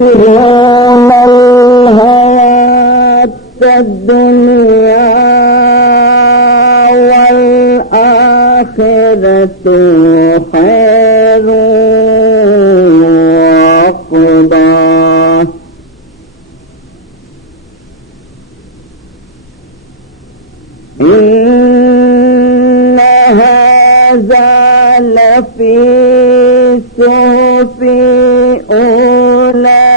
يريدون الحياة الدنيا والآخرة خير وأفضل إن هذا لفي صحف أولى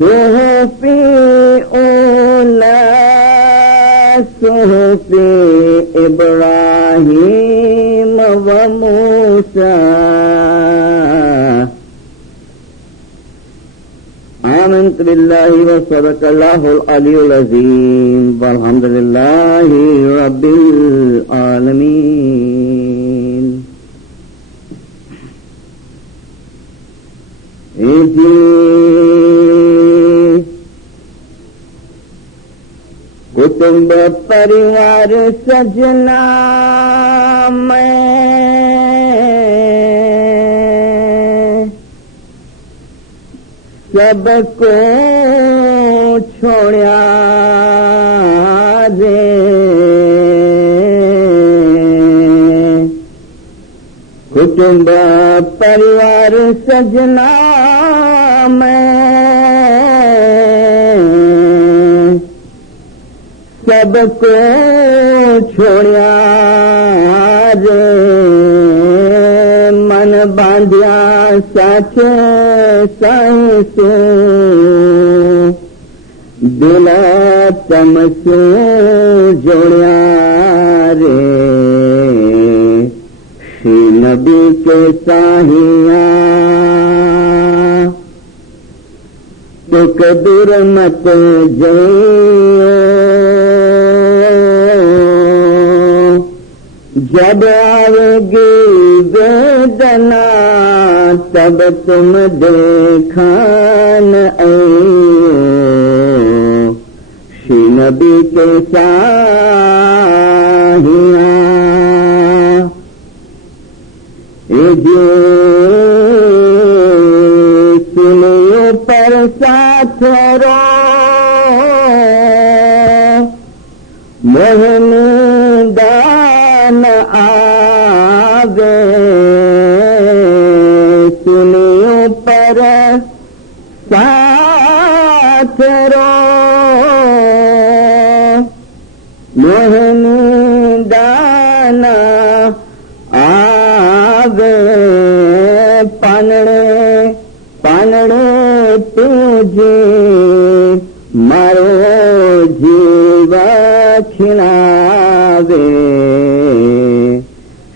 صحف أولى صحف إبراهيم وموسى آمنت بالله وصدق الله العلي العظيم والحمد لله رب العالمين. कुटुंब परिवार सजना मैं सबको छोड़ा रे कुटुंब परिवार सजना मैं सबको छोड़ा रे मन बांधिया साचे साईं से दिल तमसे जोड़िया रे श्री नबी के साहिया तुक दूर मत जइयो जब आवेगी वेदना तब तुम देखन आइयो श्री नबी के साहिया सुनियो पर साथ रो मोहन दान आवे सुनियो पर साथ रो मोहन दान आवे पानड़े पानड़े तुझे मारो जीवा खिलावे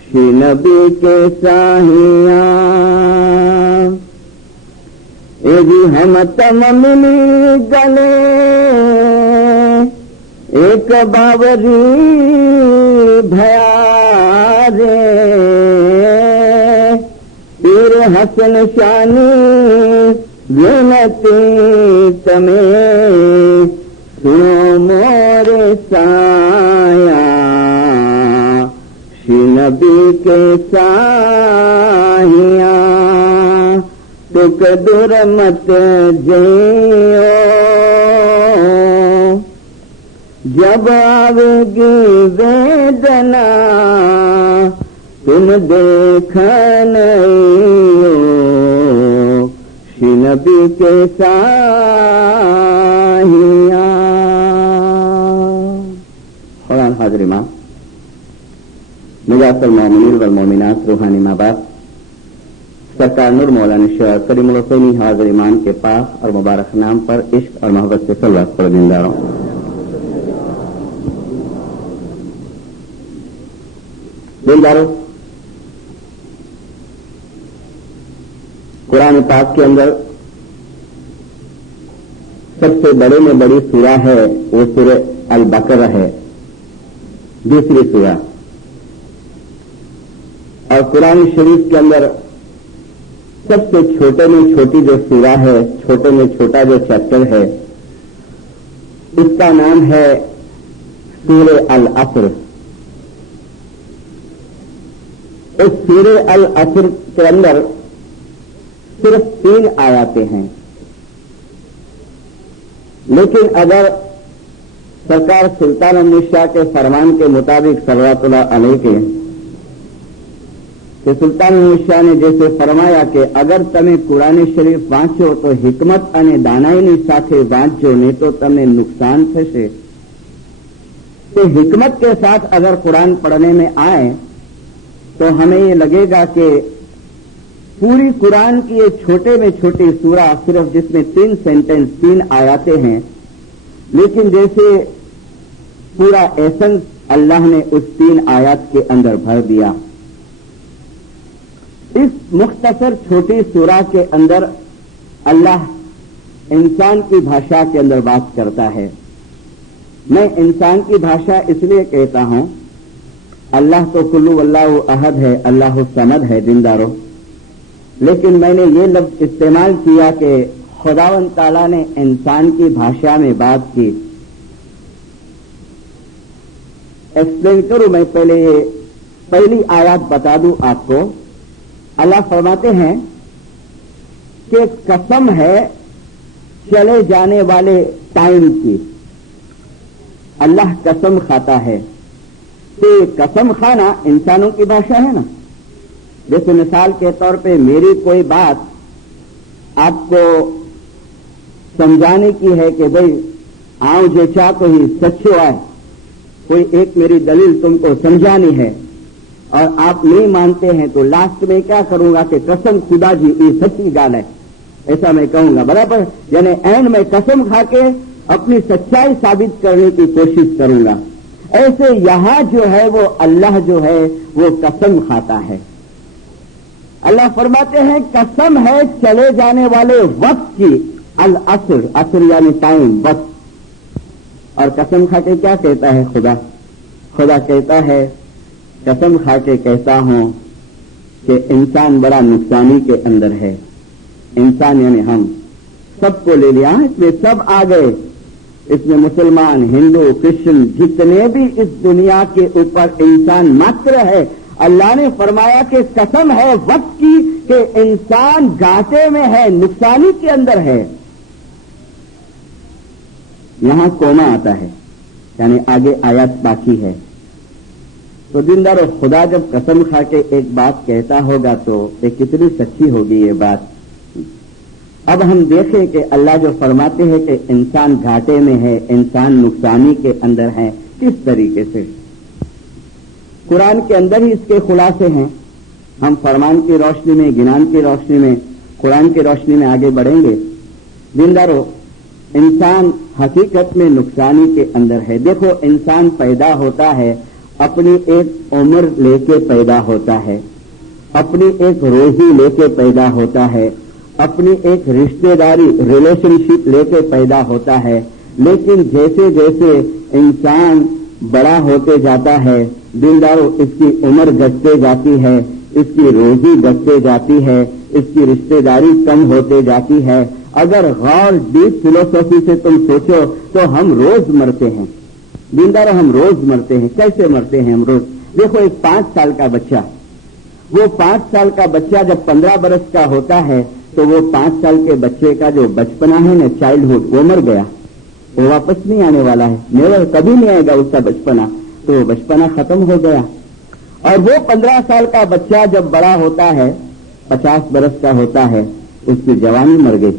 श्री नबी के साहिया यदि हम तम मिली गले एक बावरी भया रे पीर हसन शानी विनती तमे सुनो मोरे साया श्री नबी के साहिया तुक दूर मत जइयो जब आवेगी वेदना तुम देखन आइयो श्री नबी के साहिया। खुरान हाजिर इमाम मुजाफिर मोमिनीन वल मोमिनात रूहानी माँ बाप सरकार नूर मौलाना शेख करीमुल हुसैनी हाजिर इमाम के पाक और मुबारक नाम पर इश्क और मोहब्बत से सल्लल्लाहु अलैहि वसल्लम जिंदारों दिलदारों कुरान पाक के अंदर सबसे बड़े में बड़ी सूरा है वो सूरह अल बकरा है, दूसरी सूरा। और कुरान शरीफ के अंदर सबसे छोटे में छोटी जो सूरा है, छोटे में छोटा जो चैप्टर है, उसका नाम है सूरह अल असर। इस सूरे अल असर के अंदर सिर्फ 3 आयतें हैं, लेकिन अगर सरकार सुल्तान अहमद शाह के फरमान के मुताबिक सल्लल्लाहु अलैहि के कि सुल्तान अहमद शाह ने जैसे फरमाया कि अगर તમે કુરાન શરીફ વાંચો તો હિકમત અને દાનાઈની સાથે વાંચજો, નહીં તો તમને नुकसान થશે। तो हिकमत के साथ अगर कुरान पढ़ने में आए तो हमें ये लगेगा कि पूरी कुरान की ये छोटे में छोटी सूरा सिर्फ जिसमें 3 सेंटेंस 3 आयतें हैं, लेकिन जैसे पूरा एसेंस अल्लाह ने उस 3 आयत के अंदर भर दिया। इस मुख्तसर छोटी सूरा के अंदर अल्लाह इंसान की भाषा के अंदर बात करता है। मैं इंसान की भाषा इसलिए कहता हूं, अल्लाह तो कुल्लु अल्लाहु अहद है, अल्लाहु समद है दीनदारों, लेकिन मैंने ये लफ्ज इस्तेमाल किया कि खुदावंद ताला ने इंसान की भाषा में बात की। एक्सप्लेन करूं मैं, पहले ये पहली आयत बता दूं आपको। अल्लाह फरमाते हैं कि कसम है चले जाने वाले टाइम की। अल्लाह कसम खाता है। तो कसम खाना इंसानों की भाषा है ना। जैसे मिसाल के तौर पे मेरी कोई बात आपको समझाने की है कि भाई आओ जे चा को ही सच्चो आए, कोई एक मेरी दलील तुमको समझानी है और आप नहीं मानते हैं, तो लास्ट में क्या करूंगा कि कसम खुदा जी ये सच्ची गाल है, ऐसा मैं कहूंगा, बराबर। यानी एंड में कसम खा के अपनी सच्चाई साबित करने की कोशिश करूंगा। ऐसे यहां जो है वो अल्लाह जो है वो कसम खाता है। अल्लाह फरमाते हैं कसम है चले जाने वाले वक्त की, अल असर, असर यानी टाइम, वक्त। और कसम खा के क्या कहता है खुदा? खुदा कहता है कसम खा के कहता हूं कि इंसान बड़ा नुकसानी के अंदर है। इंसान यानी हम सबको ले लिया, इसमें सब आ गए, इसमें मुसलमान, हिंदू, क्रिश्चियन, जितने भी इस दुनिया के ऊपर इंसान मात्र है। अल्लाह ने फरमाया कि कसम है वक्त की कि इंसान घाटे में है, नुकसानी के अंदर है। यहां कोमा आता है, यानी आगे आयत बाकी है। तो दीनदारों, खुदा जब कसम खा के एक बात कहता होगा तो ये कितनी सच्ची होगी ये बात। अब हम देखें कि अल्लाह जो फरमाते हैं कि इंसान घाटे में है, इंसान नुकसानी के अंदर है, किस तरीके से। कुरान के अंदर ही इसके खुलासे हैं। हम फरमान की रोशनी में, गिनान की रोशनी में, कुरान की रोशनी में आगे बढ़ेंगे। दीनदारों, इंसान हकीकत में नुकसानी के अंदर है। देखो, इंसान पैदा होता है, अपनी एक उम्र लेके पैदा होता है, अपनी एक रोजी लेके पैदा होता है, अपनी एक रिश्तेदारी, रिलेशनशिप लेके पैदा होता है। लेकिन जैसे जैसे इंसान बड़ा होते जाता है, दीनदारों, इसकी उम्र घटते जाती है, इसकी रोजी घटते जाती है, इसकी रिश्तेदारी कम होते जाती है। अगर गौर डीप फिलोसॉफी से तुम सोचो तो हम रोज मरते हैं। दीनदारों, हम रोज मरते हैं। कैसे मरते हैं हम रोज? देखो, एक 5 साल का बच्चा, वो 5 साल का बच्चा जब 15 बरस का होता है तो वो 5 साल के बच्चे का जो बचपना है ना, चाइल्डहुड, वो मर गया, वो वापस नहीं आने वाला है, नेवर, कभी नहीं आएगा उसका बचपना। तो वो बचपना खत्म हो गया। और वो 15 साल का बच्चा जब बड़ा होता है, 50 बरस का होता है, उसकी जवानी मर गई।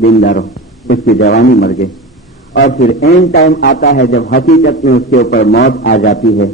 दीनदारों, उसकी जवानी मर गई। और फिर एंड टाइम आता है जब हकीकत में उसके ऊपर मौत आ जाती है,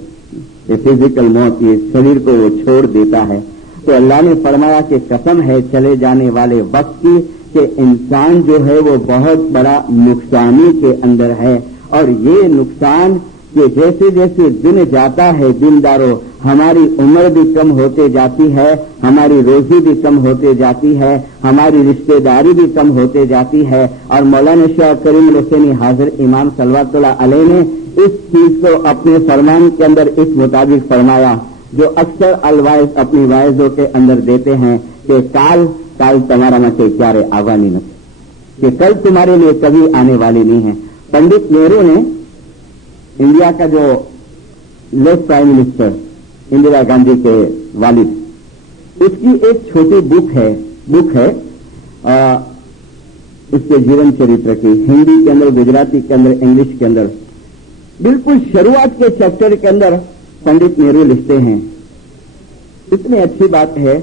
ये फिजिकल मौत, ये शरीर को वो छोड़ देता है। तो अल्लाह ने फरमाया कि कसम है चले जाने वाले वक्त की कि इंसान जो है वो बहुत बड़ा नुकसानी के अंदर है। और ये नुकसान कि जैसे जैसे दिन जाता है, दीनदारों, हमारी उम्र भी कम होते जाती है, हमारी रोजी भी कम होते जाती है, हमारी रिश्तेदारी भी कम होते जाती है। और मौलाना शाह करीम हुसैनी हाजिर इमाम सल्लल्लाहु अलैहि ने इस चीज को अपने फरमान के अंदर इस मुताबिक फरमाया जो अक्सर अलवाइज अपनी वाइजों के अंदर देते हैं कि काल तुम्हारा मचे क्यारे आवानी न, कि कल तुम्हारे लिए कभी आने वाली नहीं है। पंडित नेहरू ने, इंडिया का जो left prime minister, Indira Gandhi के वालिद, उसकी एक छोटी बुक है उसके जीवन चरित्र की, हिंदी के अंदर, गुजराती के अंदर, इंग्लिश के अंदर। बिल्कुल शुरुआत के चैप्टर के अंदर पंडित नेहरू लिखते हैं, इतनी अच्छी बात है।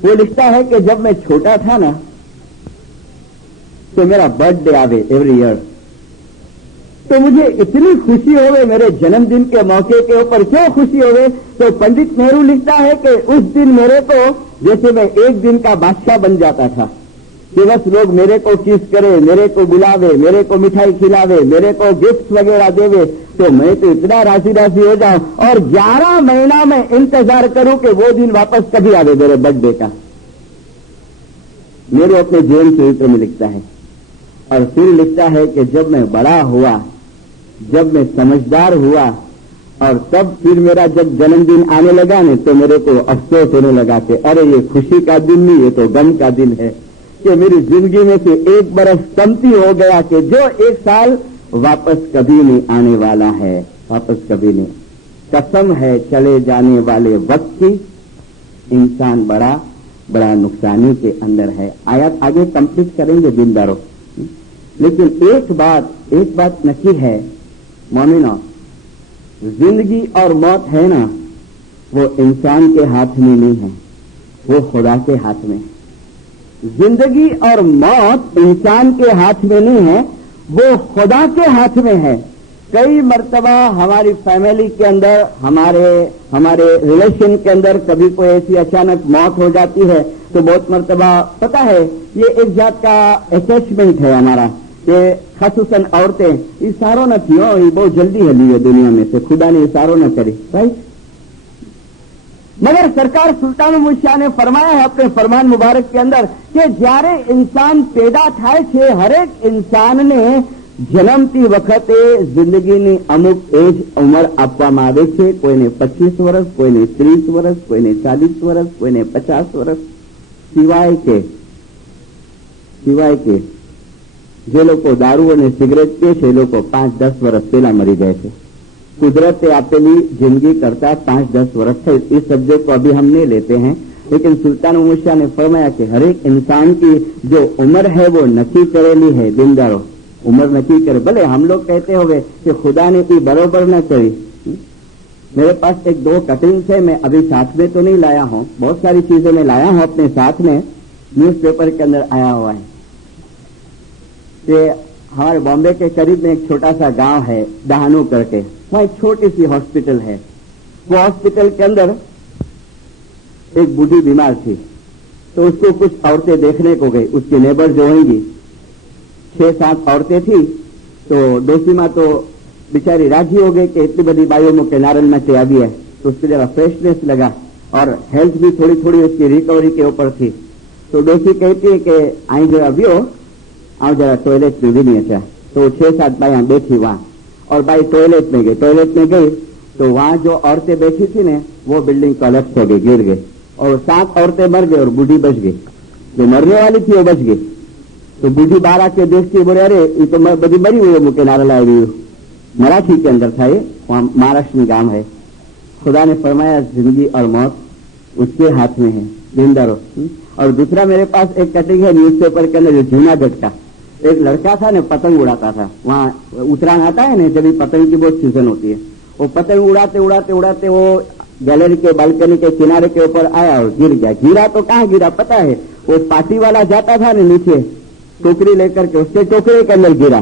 वो लिखता है कि जब मैं छोटा था ना, तो मेरा बर्थडे आवे एवरी ईयर, तो मुझे इतनी खुशी होवे, मेरे जन्मदिन के मौके के ऊपर क्यों खुशी होवे। तो पंडित नेहरू लिखता है कि उस दिन मेरे को जैसे मैं एक दिन का बादशाह बन जाता था, कि बस लोग मेरे को किस करे, मेरे को बुलावे, मेरे को मिठाई खिलावे, मेरे को गिफ्ट वगैरह देवे, तो मैं तो इतना राशि हो जाऊं और 11 महीना में इंतजार करूं कि वो दिन वापस कभी आवे मेरे बर्थडे का। मेरे अपने जीवन चरित्र में लिखता है। और फिर लिखता है कि जब मैं बड़ा हुआ, जब मैं समझदार हुआ, और तब फिर मेरा जब जन्मदिन आने लगा ने, तो मेरे को अफसोस होने लगा कि अरे ये खुशी का दिन नहीं, ये तो गम का दिन है, कि मेरी जिंदगी में से एक बरस कमती हो गया, कि जो एक साल वापस कभी नहीं आने वाला है, वापस कभी नहीं। कसम है चले जाने वाले वक्त की, इंसान बड़ा बड़ा नुकसानी के अंदर है। आयत आगे कंप्लीट करेंगे दिनदारों, लेकिन एक बात नकी है मोमिनो, जिंदगी और मौत है ना, वो इंसान के हाथ में नहीं है, वो खुदा के हाथ में है। जिंदगी और मौत इंसान के हाथ में नहीं है, वो खुदा के हाथ में है। कई मर्तबा हमारी फैमिली के अंदर, हमारे रिलेशन के अंदर कभी कोई ऐसी अचानक मौत हो जाती है, तो बहुत मर्तबा पता है ये एक जात का अटैचमेंट है हमारा, कि खासूसन औरतें इशारों न थी, ये बहुत जल्दी हली है दुनिया में से, खुदा ने इशारों न करी, राइट। मगर सरकार सुल्तान मुशिया ने फरमाया है अपने फरमान मुबारक के अंदर कि જ્યારે इंसान पैदा થાય છે, હરેક इंसानને જન્મતી વખતે જિંદગીની અમુક એજ ઉંમર આપવામાં આવે છે, કોઈને 25 વર્ષ, કોઈને 30 વર્ષ, કોઈને 40 વર્ષ, કોઈને 50 વર્ષ, સિવાય કે જે લોકો દારૂ અને સિગરેટ પીએ છે, એ લોકો 5-10 વર્ષ પહેલા મરી જાય છે। कुदरते आपेली जिंदगी करता 5-10 वर्ष है। इस सब्जेक्ट को अभी हम नहीं लेते हैं, लेकिन सुल्तान मुशिया ने फरमाया कि हर एक इंसान की जो उम्र है वो नक्की करेली है। दिनदारों उम्र नक्की करे, भले हम लोग कहते होंगे कि खुदा ने की बरोबर न करी। मेरे पास एक 2 कटिंग्स है, मैं अभी साथ में तो नहीं लाया हूं, बहुत सारी चीजें मैं लाया हूं अपने साथ में, न्यूज़पेपर के अंदर आया हुआ है कि हमारे बॉम्बे के करीब में एक छोटा सा गांव है दहानू करके, वहां एक छोटी सी हॉस्पिटल है। वो हॉस्पिटल के अंदर एक बूढ़ी बीमार थी, तो उसको कुछ औरतें देखने को गई, उसकी नेबर जो होंगी 6-7 औरतें थी। तो डोसी मां तो बेचारी राजी हो गई कि इतनी बड़ी बाइयों में के नारल में आ गई है, तो उसको जरा फ्रेशनेस लगा और हेल्थ भी थोड़ी थोड़ी उसकी रिकवरी के ऊपर थी। तो डोसी कहती है कि आई जरा वियो, आओ जरा टॉयलेट में भी नहीं अच्छा। तो 6-7 बाइयां बैठी वहां, और बाई टॉयलेट में गई तो वहां जो औरतें बैठी थी ने, वो बिल्डिंग कोलैप्स हो गई, गिर गई, और 7 औरतें मर गई और बूढ़ी बच गई। जो मरने वाली थी वो बच गई। तो बूढ़ी 12 के देखती बोले अरे ये तो बड़ी मरी हुई है, मुझे नारा लाई हुई। मराठी के अंदर था ये, वहां महाराष्ट्र में गांव है। खुदा ने फरमाया जिंदगी और मौत उसके हाथ में है, जिंदारो। और दूसरा मेरे पास एक कटिंग है न्यूज़पेपर के अंदर, जो जूनागढ़ का एक लड़का था ने, पतंग उड़ाता था। वहां उत्तरायण आता है ना, जब पतंग की बहुत सीजन होती है, वो पतंग उड़ाते वो गैलरी के बालकनी के किनारे के ऊपर आया और गिर गया। गिरा तो कहाँ गिरा पता है, वो पार्टी वाला जाता था ना नीचे टोकरी लेकर के, उसके टोकरे के अंदर गिरा।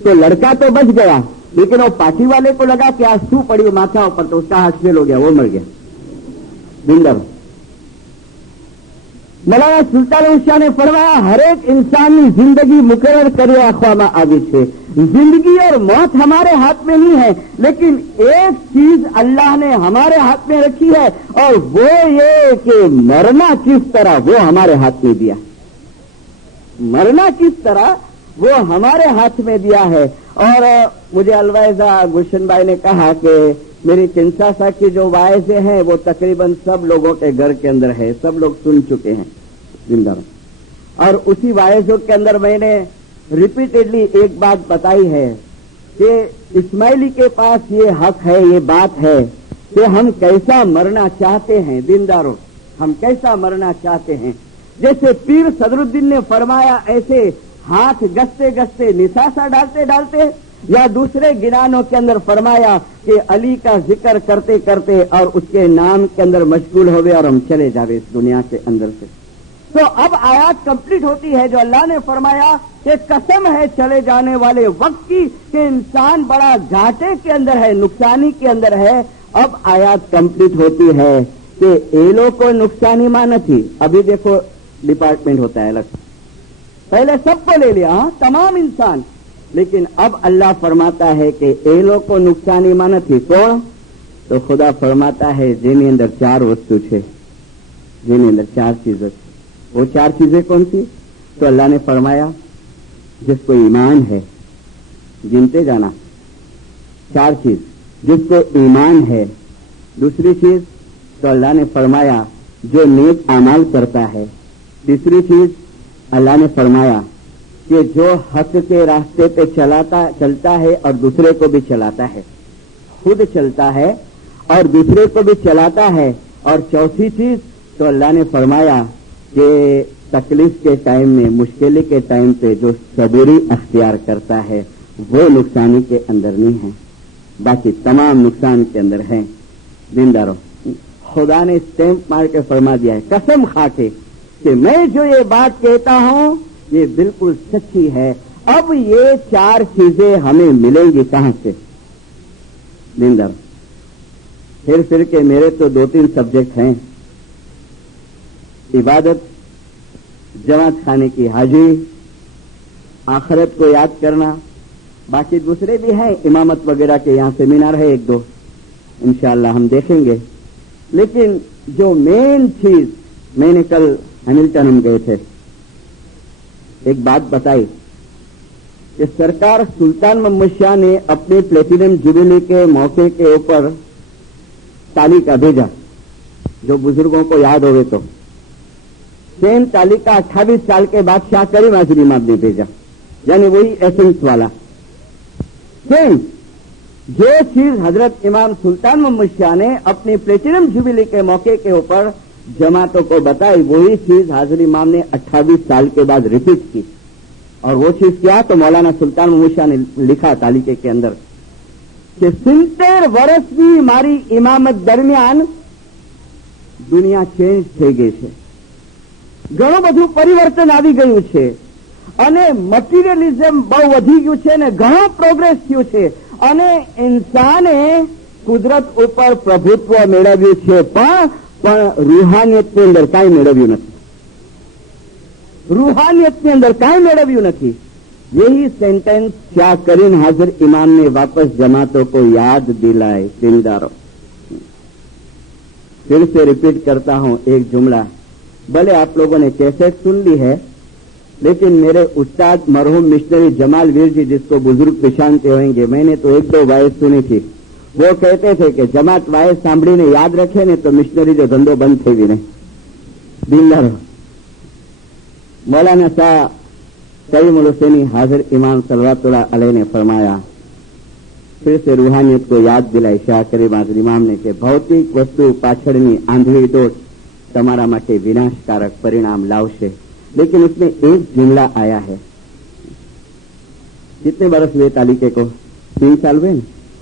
तो लड़का तो बच गया, लेकिन वो पार्टी वाले को लगा कि आज सू पड़ी माथा ऊपर, तो उसका हाथ फेल हो गया, वो मर गया। बिंदर मौलाना सुल्तान मुशिया ने फरमाया हर एक इंसान की जिंदगी मुकर्रर कर रखવામાં આવી છે। जिंदगी और मौत हमारे हाथ में नहीं है, लेकिन एक चीज अल्लाह ने हमारे हाथ में रखी है, और वो ये कि मरना किस तरह वो हमारे हाथ में दिया। मरना किस तरह वो हमारे हाथ में दिया है। और मुझे अलवाइजा गुलशन भाई ने कहा कि मेरी किंसासा की जो वायजे हैं वो तकरीबन सब लोगों के घर के अंदर है, सब लोग सुन चुके हैं जिंदा। और उसी वायजों के अंदर मैंने रिपीटेडली एक बात बताई है कि इस्माइली के पास ये हक है, ये बात है کہ ہم کیسا مرنا چاہتے ہیں. دینداروں, ہم کیسا مرنا چاہتے ہیں. جیسے پیر صدر الدین نے فرمایا ایسے ہاتھ گستے گستے نساسا ڈالتے ڈالتے, یا دوسرے گنانوں کے اندر فرمایا کہ علی کا ذکر کرتے کرتے اور اس کے نام کے اندر مشغول ہو گئے اور ہم چلے جاوے اس دنیا کے اندر سے. تو اب آیات کمپلیٹ ہوتی ہے جو اللہ نے فرمایا کہ قسم ہے چلے جانے والے وقت کی کہ انسان بڑا گھاٹے کے اندر ہے, نقصانی کے اندر ہے. اب آیات کمپلیٹ ہوتی ہے کہ ایلو کو نقصانی ماں نہ تھی. ابھی دیکھو ڈپارٹمنٹ ہوتا ہے الگ, پہلے سب کو لے لیا, ہاں تمام انسان, لیکن اب اللہ فرماتا ہے کہ ایلو کو نقصانی ماں نہ تھی. کون؟ تو خدا فرماتا ہے جن اندر 4 وستو ہے, جن اندر 4 چیزیں. وہ 4 چیزیں کون سی؟ تو اللہ نے فرمایا جس کو ایمان ہے, گنتے جانا 4 چیز, جس کو ایمان ہے. دوسری چیز تو اللہ نے فرمایا جو نیک اعمال کرتا ہے. تیسری چیز اللہ نے فرمایا کہ جو حق کے راستے پہ چلتا ہے اور دوسرے کو بھی چلاتا ہے, خود چلتا ہے اور دوسرے کو بھی چلاتا ہے. اور چوتھی چیز تو اللہ نے فرمایا کہ تکلیف کے ٹائم میں, مشکل کے ٹائم پہ جو صبری اختیار کرتا ہے وہ نقصانی کے اندر نہیں ہے, باقی تمام نقصان کے اندر ہیں. دینداروں, خدا نے اسٹیمپ مار کے فرما دیا ہے قسم کھا کے کہ میں جو یہ بات کہتا ہوں یہ بالکل سچی ہے. اب یہ 4 چیزیں ہمیں ملیں گی کہاں سے؟ دیندار, پھر کے میرے تو 2-3 سبجیکٹ ہیں, عبادت, جماعت خانے کی حاضری, آخرت کو یاد کرنا, باقی دوسرے بھی ہیں امامت وغیرہ کے یہاں سیمینار ہے 1-2 انشاءاللہ ہم دیکھیں گے. لیکن جو مین چیز, میں نے کل ہیملٹن ہم گئے تھے, ایک بات بتائی کہ سرکار سلطان محمد شاہ نے اپنے پلیٹینم جوبلی کے موقع کے اوپر تالی کا بھیجا, جو بزرگوں کو یاد ہوئے تو سیم تالی کا 28 سال کے بعد شاہ کریم حاضری امام نے بھیجا, یعنی وہی ایسنس والا سیم جو چیز حضرت امام سلطان محمد شاہ نے اپنی پلیٹینم جوبلی کے موقع کے اوپر جماعتوں کو بتائی, وہی چیز حاضر امام نے 28 سال کے بعد ریپیٹ کی. اور وہ چیز کیا؟ تو مولانا سلطان محمد شاہ نے لکھا تالیکے کے اندر کہ 70 વર્ષ ની મારી ઇમામત દરમિયાન દુનિયા ચેન્જ થઈ ગઈ છે, ઘણું બધું પરિવર્તન આવી ગયું છે અને મટીરિયલિઝમ બહુ વધી ગયું છે ને ઘણો પ્રોગ્રેસ થયું છે અને ઇન્સાને કુદરત ઉપર પ્રભુત્વ મેળવ્યું છે, પણ રૂહાનિયતની અંદર કાંઈ મેળવ્યું નથી. રૂહાનિયતની અંદર કાંઈ મેળવ્યું નથી. यही सेंटेंस क्या करीन हाजिर इमाम ने वापस जमातों को याद दिलाए. जिंदारो, फिर से रिपीट करता हूं एक जुमला. भले आप लोगों ने कैसेट सुन ली है, लेकिन मेरे उस्ताद मरहूम मिशनरी जमाल वीर जी, जिसको बुजुर्ग पहचानते होंगे, मैंने तो 1-2 वायस सुनी थी. वो कहते थे कि जमात वायस सांभळीने याद रखे ने तो मिशनरी जो धंधो बंद થઈ ગઈ. जिंदारो, मौलाना शाह कईम हुसैनी हाजिर इमाम सल्लल्लाहु अलैहि ने फरमाया, फिर से रूहानियत को याद दिलाई शाह करीम हाजिर इमाम ने कि भौतिक वस्तु पाछळनी आंधळी दौड़ તમારા માટે વિનાશકારક परिणाम लावશે. लेकिन उसमें एक जुमला आया है. कितने बरस हुए तालिके को? 3 साल हुए.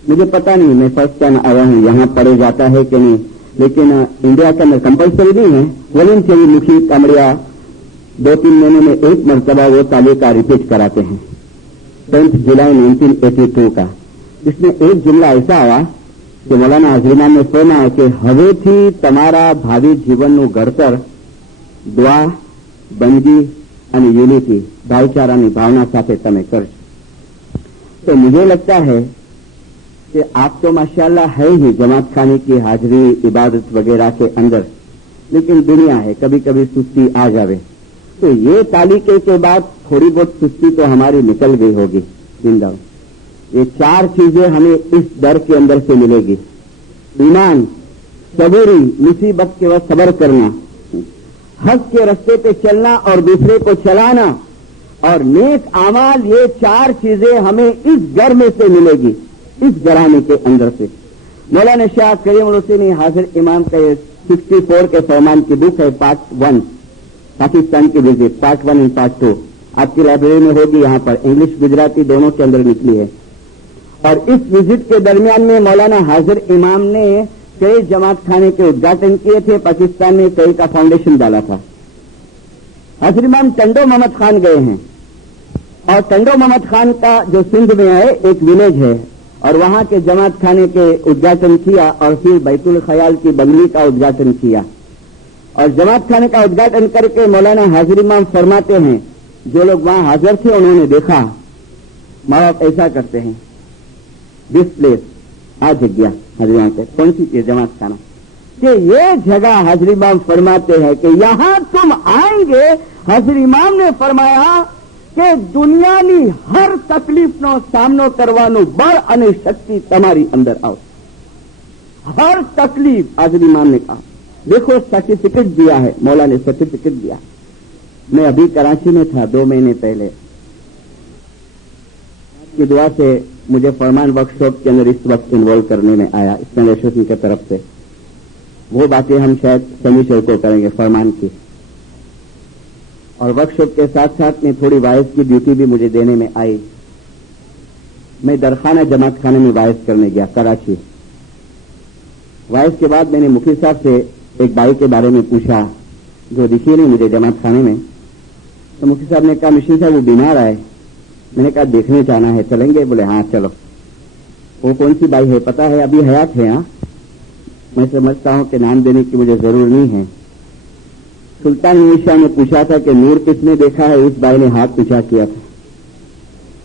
मुझे पता नहीं, मैं फर्स्ट टाइम आया हूँ, यहाँ पढ़े जाता है कि नहीं, लेकिन इंडिया के अंदर कंपल्सरी नहीं है, वॉलंटियरी मुखी कमरिया 2-3 महीने में एक मरतबा वो तालिका रिपीट कराते हैं. 10 जुलाई 1982 का. इसमें एक जुमला ऐसा आया कि मौलाना हाजिर ने ફરમાયા કે હવેથી તમારા ભાવિ જીવનનું ઘડતર દુઆ, બંદગી અને યુનિટી, ભાઈચારાની ભાવના સાથે તમે કરશો. तो मुझे लगता है कि आप तो माशाअल्लाह है ही जमात खाने की हाजिरी, इबादत वगैरह के अंदर, लेकिन दुनिया है, कभी कभी सुस्ती आ जावे. तो ये तालिके के बाद थोड़ी बहुत सुस्ती तो हमारी निकल गई होगी. जिंदा, ये 4 चीजें हमें इस दर के अंदर से मिलेगी. ईमान, सबूरी, मुसीबत के वक्त सब्र करना, हक के रास्ते पे चलना और दूसरे को चलाना, और नेक आमाल, ये 4 चीजें हमें इस घर में से मिलेगी, इस घराने के अंदर से. मौलाना शाह करीम हुसैनी हाजिर इमाम का ये 64 के फरमान की बुक है, पार्ट 1, पाकिस्तान की विजिट, पार्ट 1 एंड पार्ट 2 आपकी लाइब्रेरी में होगी। यहाँ पर इंग्लिश गुजराती दोनों के अंदर निकली है। और इस विजिट के दरमियान में मौलाना हाजिर इमाम ने कई जमात खाने के उद्घाटन किए थे, पाकिस्तान में कई का फाउंडेशन डाला था। हाजिर इमाम टंडो मोहम्मद खान गए हैं और टंडो मोहम्मद खान का जो सिंध में है एक विलेज है और वहां के जमात खाने के उद्घाटन किया और फिर बैतुल ख्याल की बंगली का उद्घाटन किया। और जमात खाने का उद्घाटन करके मौलाना हाजिर इमाम फरमाते हैं, जो लोग वहां हाजिर थे उन्होंने देखा माँ बाप ऐसा करते हैं, दिस प्लेस आ जगह हाजिर इमाम से कौन सी चीज जमात खाना कि ये जगह हाजिर इमाम फरमाते हैं कि यहां तुम आएंगे। हाजिर इमाम ने फरमाया કે દુનિયાની હર તકલીફનો સામનો કરવાનું બળ અને શક્તિ તમારી અંદર આવશે। हर तकलीफ हाजिर इमाम ने कहा। देखो सर्टिफिकेट दिया है, मौला ने सर्टिफिकेट दिया। मैं अभी कराची में था 2 महीने पहले, की दुआ से मुझे फरमान वर्कशॉप के अंदर इस वक्त इन्वॉल्व करने में आया इस्लामी एसोसिएशन की तरफ से। वो बातें हम शायद समीशर को करेंगे फरमान की। और वर्कशॉप के साथ साथ में थोड़ी वाइज की ड्यूटी भी मुझे देने में आई। मैं दरखाना जमात खाने में वाइज करने गया कराची। वाइज के बाद मैंने मुखी साहब से एक बाई के बारे में पूछा जो दिखी नहीं मुझे जमात खाने में। तो मुखी साहब ने कहा मिशन साहब वो बीमार आए। मैंने कहा देखने जाना है, चलेंगे? बोले हाँ चलो। वो कौन सी बाई है पता है? अभी हयात है। हाँ, मैं समझता हूं कि नाम देने की मुझे जरूर नहीं है। सुल्तान मीशा ने पूछा था कि नूर किसने देखा है, इस बाई ने हाथ पीछा किया था।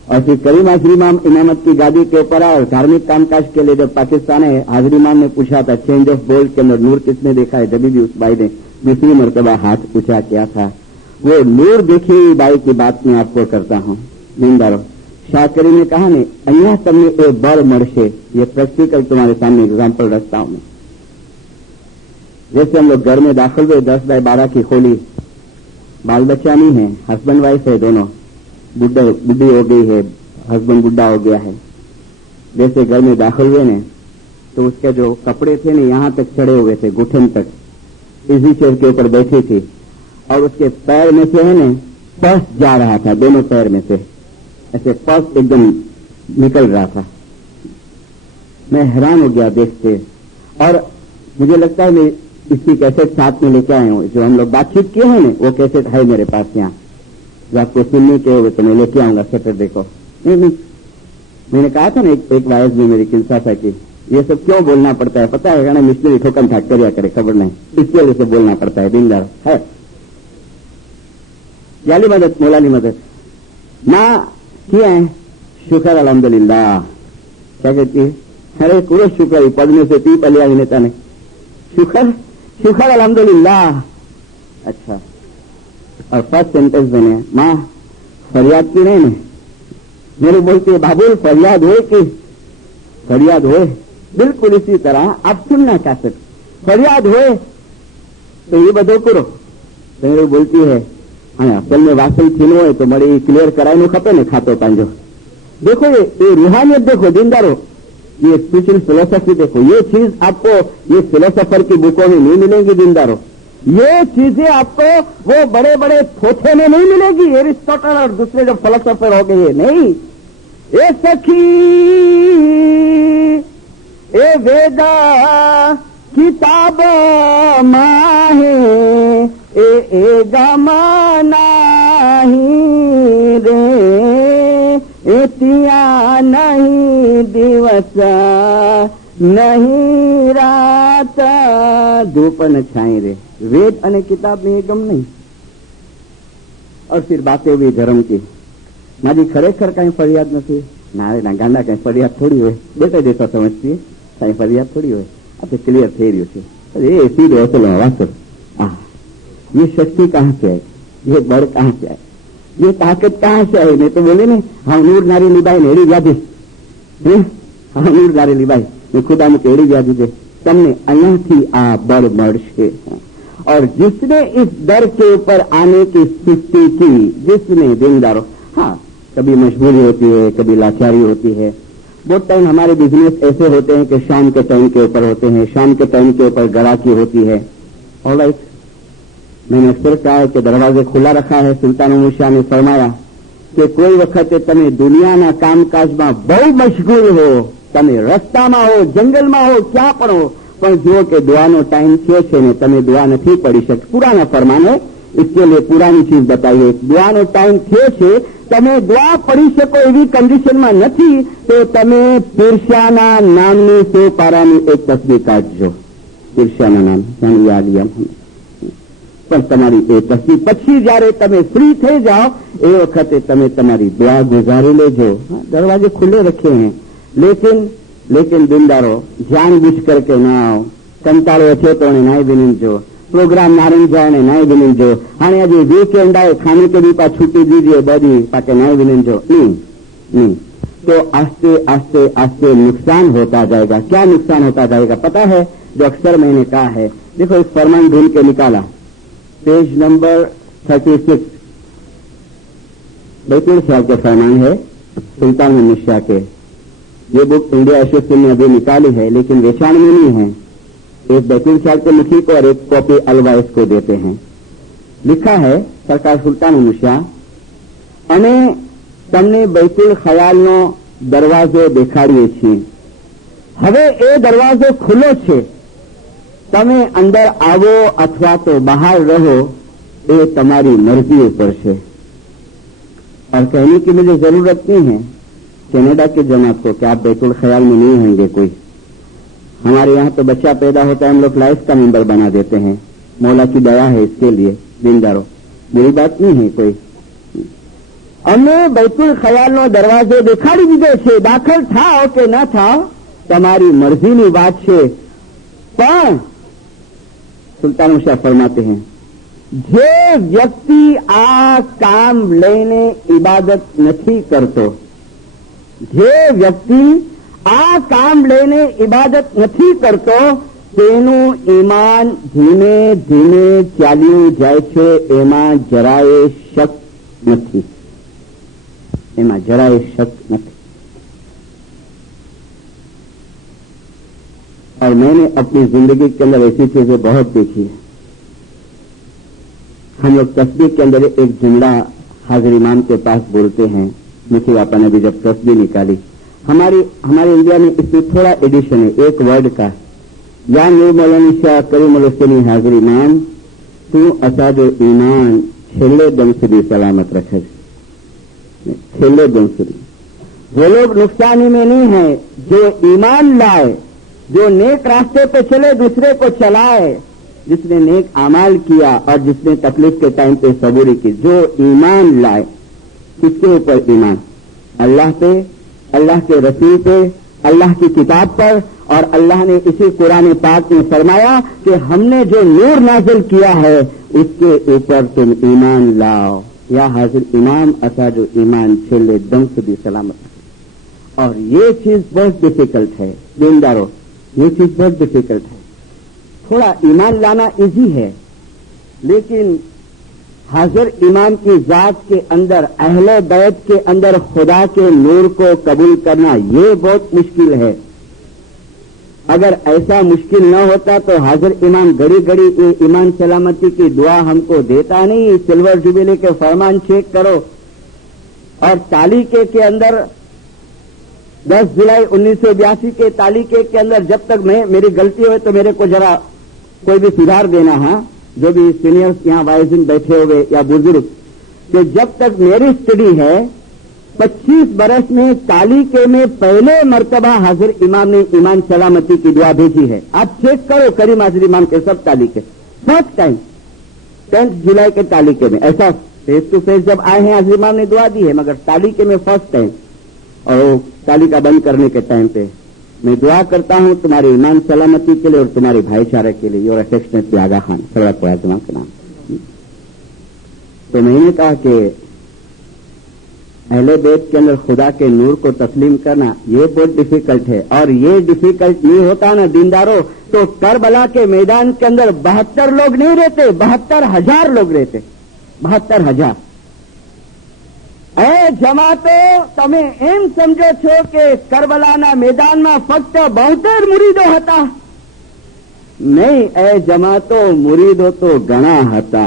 और फिर करीम हाजिर इमाम इमामत की गादी के ऊपर और धार्मिक कामकाज के लिए जब पाकिस्तान है, हाजिर इमाम ने पूछा था चेंज ऑफ बोल्ड के अंदर नूर किसने देखा है, जब भी उस बाई ने दूसरी मरतबा हाथ पूछा किया था। वो नूर देखी हुई बाई की बात मैं आपको करता हूं। दीनदारो शाह करीम ने कहा ने अहिया तमने ए बड़ मरशे, ये प्रैक्टिकल तुम्हारे सामने एग्जाम्पल रखता हूं मैं। जैसे हम लोग घर में दाखिल हुए 10 बाय 12 की खोली, बाल बच्चा नहीं है, हस्बैंड वाइफ है दोनों, बुढ़ी हो गई है, हस्बैंड बुढ़ा हो गया है। जैसे घर में दाखिल हुए ने तो उसके जो कपड़े थे ना यहां तक चढ़े हुए थे, घुटन तक, इसी चेयर के ऊपर बैठी थी और उसके पैर में से है ना पर्स जा रहा था, दोनों पैर में से ऐसे पर्स एकदम निकल रहा था। मैं हैरान हो गया देखते। और मुझे लगता है मैं इसकी कैसेट साथ में लेके आए हूं, जो हम लोग बातचीत किए हैं ना वो कैसेट है मेरे पास यहाँ, जो आपको सुनने के हुए तो मैं लेके आऊंगा सैटरडे को। नहीं मैंने कहा था ना एक वायस में मेरी किलसा की ये सब क्यों बोलना पड़ता है पता है ना, मिशनरी ठोकन ठाक करिया करे खबर नहीं, इसकी वजह से बोलना पड़ता है। दिनदार है याली मदद मौलानी मदद ना किया है, शुक्र अल्हम्दुलिल्लाह। क्या कहती है? अरे पूरे शुक्र पढ़ने से पी पलिया नेता ने शुक्र अल्हम्दुलिल्लाह। अच्छा, और फर्स्ट सेंटेंस मैंने माँ फरियाद की नहीं ने मेरे बोलती है बाबुल फरियाद हो कि फरियाद हो, बिल्कुल इसी तरह आप सुनना चाहते फरियाद हो तो ये बदो करो। तो मेरे बोलती है हाँ असल में वासल थीनो है तो मरे क्लियर कराई खपे ने खातो पांजो। देखो ये रूहानियत देखो दीनदारो, ये स्पिरिचुअल फिलोसफी देखो, ये चीज आपको ये फिलोसफर की बुकों में नहीं मिलेंगी दीनदारो। ये चीजें आपको वो बड़े बड़े थोथे में नहीं मिलेगी, एरिस्टोटल और दूसरे जो फिलोसफर हो गए नहीं। ए सखी ए वेदा किताब माहे ए गमाना ही रे एतिया नहीं दिवसा नहीं रात धूप न छाई रे। वेद अने किताब में गम नहीं। और फिर बातें हुई धर्म की, मारी खरेखर कहीं फरियाद नहीं ना रे ना गांडा कहीं फरियाद थोड़ी हो बेटे जैसा समझती है कहीं फरियाद थोड़ी हो अब क्लियर थे रही है सीधे असल वासर। ये शक्ति कहां से आई, ये बड़ कहां से आई, ये ताकत कहां से आई? नहीं तो बोले ने हम नूर नारी लिबाई नेड़ी व्याधि हम नूर नारी लिबाई ने खुदा में केड़ी व्याधि दे तमने अहिया थी आ बड़ मरशे। और जिसने इस दर के ऊपर आने की सृष्टि की, जिसने दीनदारो, हाँ कभी मजबूरी होती है, कभी लाचारी होती है, बहुत टाइम हमारे बिजनेस ऐसे होते हैं कि शाम के टाइम के ऊपर होते हैं, शाम के टाइम के ऊपर ग्राहकी होती है। ऑलराइट, मैंने अक्सर कहा है कि दरवाजे खुला रखा है। सुल्तान मूसा ने फरमाया कि કોઈ વખતે તમે દુનિયાના કામકાજમાં બહુ મશગુલ હો, તમે રસ્તામાં હો, જંગલમાં હો, ક્યાં પણ હો, પણ જુઓ કે દુઆનો ટાઈમ થયો છે ને તમે દુઆ નથી પડી શકતા। પુરાના ફરમાન है, इसके लिए पुरानी चीज बताइए। દુઆનો ટાઈમ થયો છે, તમે દુઆ પડી શકો એવી કન્ડિશનમાં નથી, તો તમે ઈર્ષ્યાના નામની 100 પારાની એક તસ્બીહ કાઢજો। ઈર્ષ્યાના નામ યાદ પણ તમારી એ તસ્બીહ પછી જયારે તમે ફ્રી થઈ જાઓ એ વખતે તમે તમારી દુઆ ગુજારી લેજો। દરવાजे खुले रखे हैं, लेकिन दिनदारो जानबूझ करके ना आओ। कंटाळो थयो तो नाई बिनीजो, प्रोग्राम नारंग जाए ने नाई बिनीजो, हाँ आज वीकेंड आए खाने के भी छुट्टी दीजिए बदी पाके नाई बिनीजो, नहीं। तो आस्ते आस्ते आस्ते नुकसान होता जाएगा। क्या नुकसान होता जाएगा पता है? जो अक्सर मैंने कहा है, देखो इस फरमान ढूंढ के निकाला, पेज नंबर 36, बैतुल ख्याल के फरमान है सुल्तान मूसा के। ये बुक इंडिया एसोसिएशन ने अभी निकाली है, लेकिन वेचाण में नहीं है। एक बैतुल ख्याल के मुखी को और एक कॉपी अलवाइस को देते हैं। लिखा है सरकार सुल्तान मूसा, अमे तमने बैतुल ख्यालनो दरवाजो देखाड़ीए छीए। हवे ए दरवाजो खुलो छे, તમે અંદર આવો અથવા તો બહાર રહો, એ તમારી મરજી ઉપર છે। और कहने की मुझे जरूरत नहीं है कनाडा के जमात को कि आप बैतुल ख्याल में नहीं होंगे कोई। हमारे यहाँ तो बच्चा पैदा होता है, हम लोग लाइफ का मेंबर बना देते हैं। मौला की दया है इसके लिए, दीनदारो, मेरी बात नहीं है कोई। अमे बैतुल ख्यालनो दरवाજો દેખાડી દીધો છે, દાખલ થાઓ કે ન થાઓ તમારી મરજીની વાત છે। પણ सुल्तान मूसा फरमाते हैं, जे व्यक्ति आ काम लईने इबादत नहीं करतो, जे व्यक्ति आ काम लईने इबादत नहीं करतो, तेनु ईमान धीमे धीमे चाल्યું જાય છે। એમાં જરાય શક નથી, એમાં જરાય શક નથી। और मैंने अपनी जिंदगी के अंदर ऐसी चीजें बहुत देखी है। हम लोग तस्बीह के अंदर एक जुमला हाजिर इमाम के पास बोलते हैं, मुखी आपा ने भी जब तस्बीह निकाली, हमारे इंडिया में इसमें थोड़ा एडिशन है एक वर्ड का, या नूर मौलानी शाह करीमुल हुसैनी हाजिर इमाम, तू असादो ईमान छेल्ले दम सुधी सलामत रखे। छेल्ले दम सुधी वो लोग नुकसानी में नहीं है जो ईमान लाए, जो नेक रास्ते पे चले, दूसरे को चलाए, जिसने नेक अमाल किया और जिसने तकलीफ के टाइम पे सबूरी की, जो ईमान लाए। किसके ऊपर ईमान? अल्लाह पे, अल्लाह के रसूल पे, अल्लाह की किताब पर। और अल्लाह ने इसी कुरान पाक में फरमाया कि हमने जो नूर नाजिल किया है उसके ऊपर तुम ईमान लाओ। या हाजिर इमाम असा जो ईमान छेल्ले दम सुधी सलामत। और ये चीज बहुत डिफिकल्ट है दीनदारों, ये चीज बहुत डिफिकल्ट है। थोड़ा ईमान लाना इजी है, लेकिन हाजिर इमाम की जात के अंदर, अहले बैत के अंदर खुदा के नूर को कबूल करना ये बहुत मुश्किल है। अगर ऐसा मुश्किल न होता तो हाजिर इमाम घड़ी घड़ी ये ईमान सलामती की दुआ हमको देता नहीं। सिल्वर जुबिली के फरमान चेक करो, और तालीके के अंदर 10 जुलाई 1982 के तालीके के अंदर जब तक मेरी गलती हो तो मेरे को जरा कोई भी सुधार देना। हाँ, जो भी सीनियर्स यहाँ वाइजिन बैठे हुए या बुजुर्ग, कि जब तक मेरी स्टडी है 25 बरस में तालीके में पहले मर्तबा हाजिर इमाम ने ईमान सलामती की दुआ भेजी है। आप चेक करो करीम हाजिर इमाम के सब तालीके, फर्स्ट टाइम 10 जुलाई के तालीके में, ऐसा फेस टू फेस जब आए हैं हाजिर इमाम ने दुआ दी है, मगर तालीके में फर्स्ट टाइम। और तालिका बंद करने के टाइम पे मैं दुआ करता हूं तुम्हारी ईमान सलामती के लिए और तुम्हारे भाईचारे के लिए। योर अफेक्शनेटली आगा खान, सड़ा पुराजमा के नाम। तो मैंने कहा कि अहले बैत के अंदर खुदा के नूर को तस्लीम करना ये बहुत डिफिकल्ट है। और ये डिफिकल्ट नहीं होता ना दीनदारों, तो करबला के मैदान के अंदर 72 लोग नहीं रहते, 72,000 लोग रहते, 72,000। એ જમાતો, તમે એમ સમજો છો કે કરબલાના મેદાનમાં ફક્ત 72 મુરીદો હતા? નહીં, એ જમાતો, મુરીદો તો ઘણા હતા.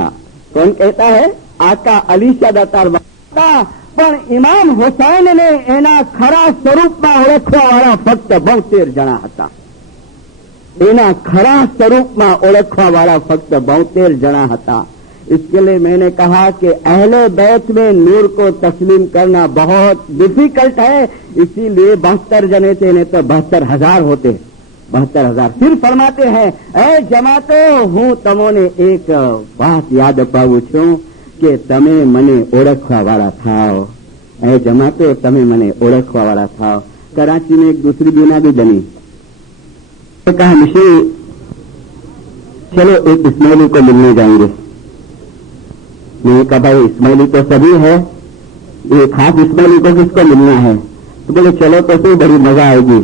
કોણ કહેતા હે? આકા અલી શાહ દાતાર હતા. પણ ઇમામ હુસૈનને એના ખરા સ્વરૂપમાં ઓળખવા વાળા ફક્ત 72 જણા હતા. એના ખરા સ્વરૂપમાં ઓળખવા वाला फक्त 72 जना था। इसके लिए मैंने कहा कि अहले बैत में नूर को तस्लीम करना बहुत डिफिकल्ट है, इसीलिए 72 जने थे, नहीं तो 72,000 होते। 72,000 फिर फरमाते हैं, ए जमातो, हूँ तमोने एक बात याद अपावुं छुं कि तमे मने ओळखवा वाला थाओ। ए जमातो, तमे मने ओळखवा वाला थाओ। कराची में एक दूसरी बीमारी बनी, कहा मिश्री चलो एक इस्माइली को मिलने जाएंगे। मैंने कहा भाई इस्माइली तो सभी है, ये खास इस्माइली को किसको मिलना है? तो बोले चलो तो फिर बड़ी मजा आएगी।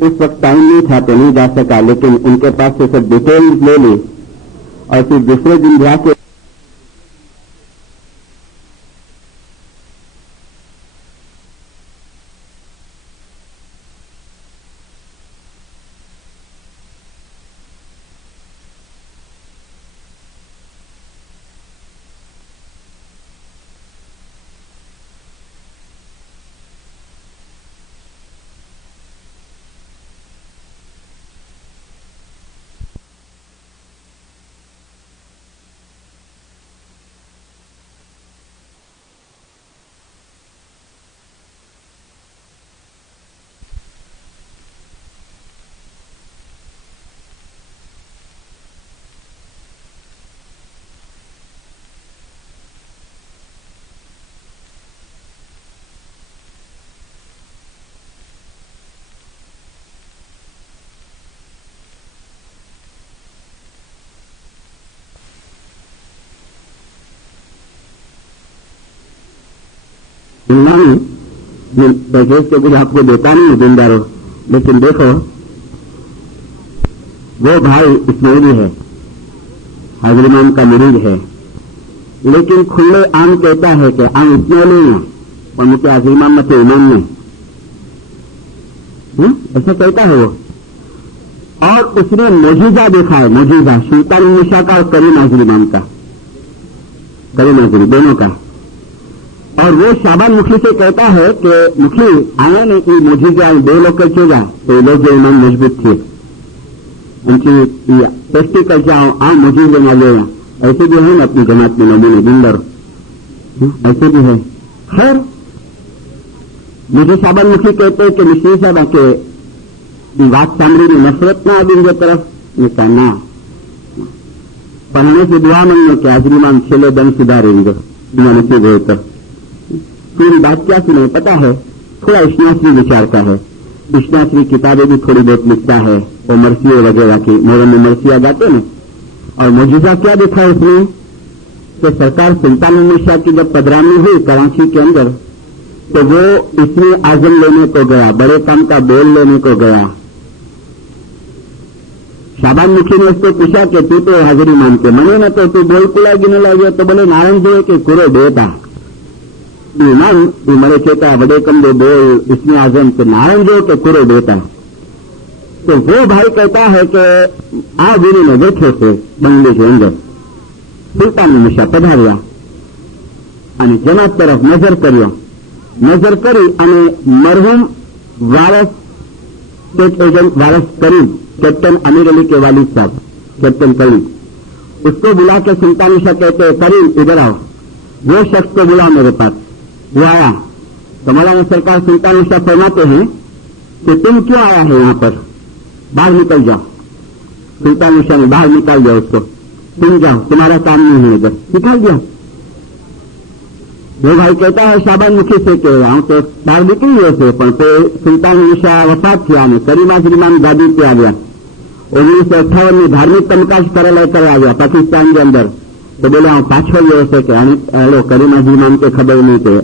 उस वक्त टाइम नहीं था तो नहीं जा सका, लेकिन उनके पास से सब डिटेल्स ले ली और फिर दूसरे दिन जाके पैकेज तो कुछ आपको देता नहीं है जिंदारो, लेकिन देखो वो भाई इस्माइली है, हाजिर इमाम का मुरीद है, लेकिन खुले आम कहता है कि आम इस्माइली है और मुझे हाजिर इमाम मत इमाम नहीं, ऐसा कहता है वो। और उसने मोजीजा देखा है, मोजीजा सुल्तान निशा का और करीम हाजिर इमाम का, करीम हाजिर दोनों का। और वो शाबान मुखी से कहता है कि मुखी आया ने कि मोजीजा 2 लोग चेगा तो ये लोग जो इमाम मजबूत थे उनकी टेस्टी कर जाओ आ मोजीजे ना लेगा। ऐसे भी है ना अपनी जमात में नमूने बिंदर, ऐसे भी है। खैर मुझे शाबान मुखी कहते हैं कि मिश्री साहब के बात सामरी में नफरत ना बिंदे तरफ निकालना पढ़ने से दुआ मांगने के हाजिर इमाम छेले दम सुधारेंगे नसीब हो तो। पूरी बात क्या सुने पता है? थोड़ा इश्नाश्री विचार का है। इश्नाश्री किताबें भी थोड़ी बहुत लिखता है, वो मरसिया वगैरह की मोहर्रम में मरसिया गाते ना। और मौजूदा क्या देखा उसने कि सरकार सुल्तान शाह की जब पधरानी हुई कराची के अंदर तो वो इसमें आजम लेने को गया, बड़े काम का बोल लेने को गया। शाबान मुखी ने उसको पूछा कि तू तो हाजिर इमाम के मने न तो तू बोल कुला गिने लागे तो बोले नारायण जो के कुरो देता इमाम मरे कहता बड़े कम दो बोल इसमें आजम के नारायण जो के कुरो देता। तो वो भाई कहता है कि आ वीरी ने बैठे थे बंगले के अंदर सुल्तान निशा पधार्या અને જમાત તરફ નજર કર્યો, નજર કરી અને મરહૂમ વારસ स्टेट एजेंट वारस करीम कैप्टन अमीर अली के वालिद साहब कैप्टन करीम उसको बुला के सुल्तान शाह कहते हैं करीम इधर आओ। वो शख्स को बुला मेरे पास, वो आया तो मौलाना सरकार सुल्तान शाह फरमाते हैं कि तुम क्यों आया है यहाँ पर, बाहर निकल जाओ। सुल्तान शाह ने बाहर निकाल दिया उसको, तुम जाओ तुम्हारा काम नहीं है इधर, निकाल दिया। वो भाई कहता है शाबान मुखी से કે હું તો બહાર નીકળી ગયો છે પણ તે સુલ્તાન શાહ વફાત થયા અને કરીમ હાજર ઇમામ ગાદી पे આવ્યા। 1958 में धार्मिक तमकाश करेला આવ્યા पाकिस्तान के अंदर तो बोले હું પાછો ગયો છે કે हेलो करीम हाजर इमाम के खबर नहीं थे।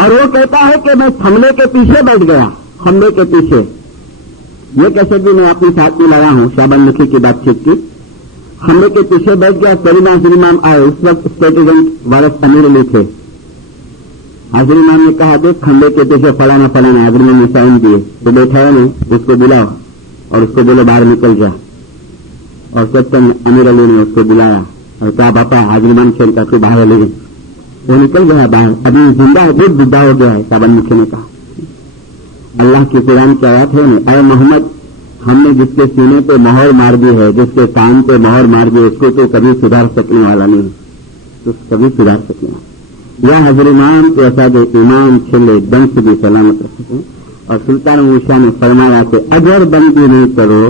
और वो कहता है कि मैं हमले के पीछे बैठ गया, हमले के पीछे। ये कैसे भी मैं अपने साथ में लाया हूं शाबान मुखी की बातचीत की। حملے کے پیچھے بیٹھ گیا. سلیم حاضر امام آئے. اس وقت اسٹیٹ ایجنٹ وارث امیر علی تھے. حاضر امام نے کہا دیکھ حملے کے پیچھے فلانا فلانا. حاضر امام نے سائن دیے. تو بیٹھا ہے نا, اس کو بلاؤ اور اس کو بولو باہر نکل جا. اور کیپٹن امیر علی نے اس کو بلایا اور کہا باپا حاضر امام سے کا تو باہر لے گئے. وہ نکل گیا باہر. ابھی زندہ ہے, بہت بڈھا ہو گیا ہے. صاحب مکھی نے کہا اللہ کی قرآن کی آیات ہے نا, اے محمد ہم نے جس کے سینے پہ مہر مار دی ہے, جس کے کان پہ مہر مار دی, اس کو تو کبھی سدھار سکنے والا نہیں, تو کبھی سدھار سکنے والا. یا حضر امام کے ایسا جو ایمان چھلے دم سے بھی سلامت رکھ سکیں. اور سلطان موسیٰ نے فرمایا کہ اگر بندی نہیں کرو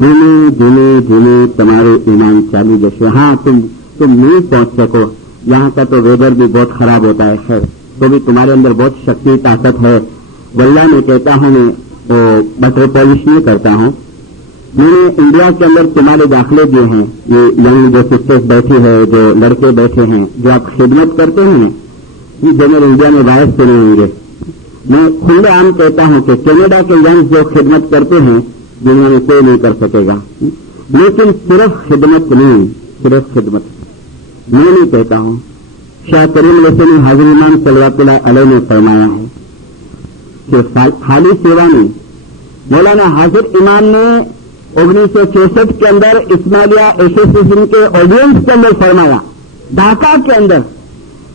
دھیمے دھیمے دھیمے تمہارے ایمان چالو جیسے. ہاں تم نہیں پہنچ سکو یہاں کا, تو ویدر بھی بہت خراب ہوتا ہے. خیر تو بھی تمہارے اندر بہت شکتی طاقت ہے. واللہ میں کہتا ہوں, میں بٹر پالش نہیں کرتا ہوں. میں نے انڈیا کے اندر تمہارے داخلے دیے ہیں. یہ ینگ جو سسٹرس بیٹھی ہے, جو لڑکے بیٹھے ہیں, جو آپ خدمت کرتے ہیں, یہ جنرل انڈیا میں باعث سے نہیں ہوں گے. میں کھلے عام کہتا ہوں کہ کینیڈا کے ینگ جو خدمت کرتے ہیں دنیا میں کوئی نہیں کر سکے گا. لیکن صرف خدمت نہیں, صرف خدمت میں نہیں کہتا ہوں. شاہ کریم حسین حاضر امام صلوات اللہ علیہ نے فرمایا ہے کہ خالی سیوا نہیں. مولانا حاضر امام نے 1966 کے اندر اسماعیلیہ ایسوسیشن کے آڈینس کے اندر فرمایا, ڈھاکہ کے اندر,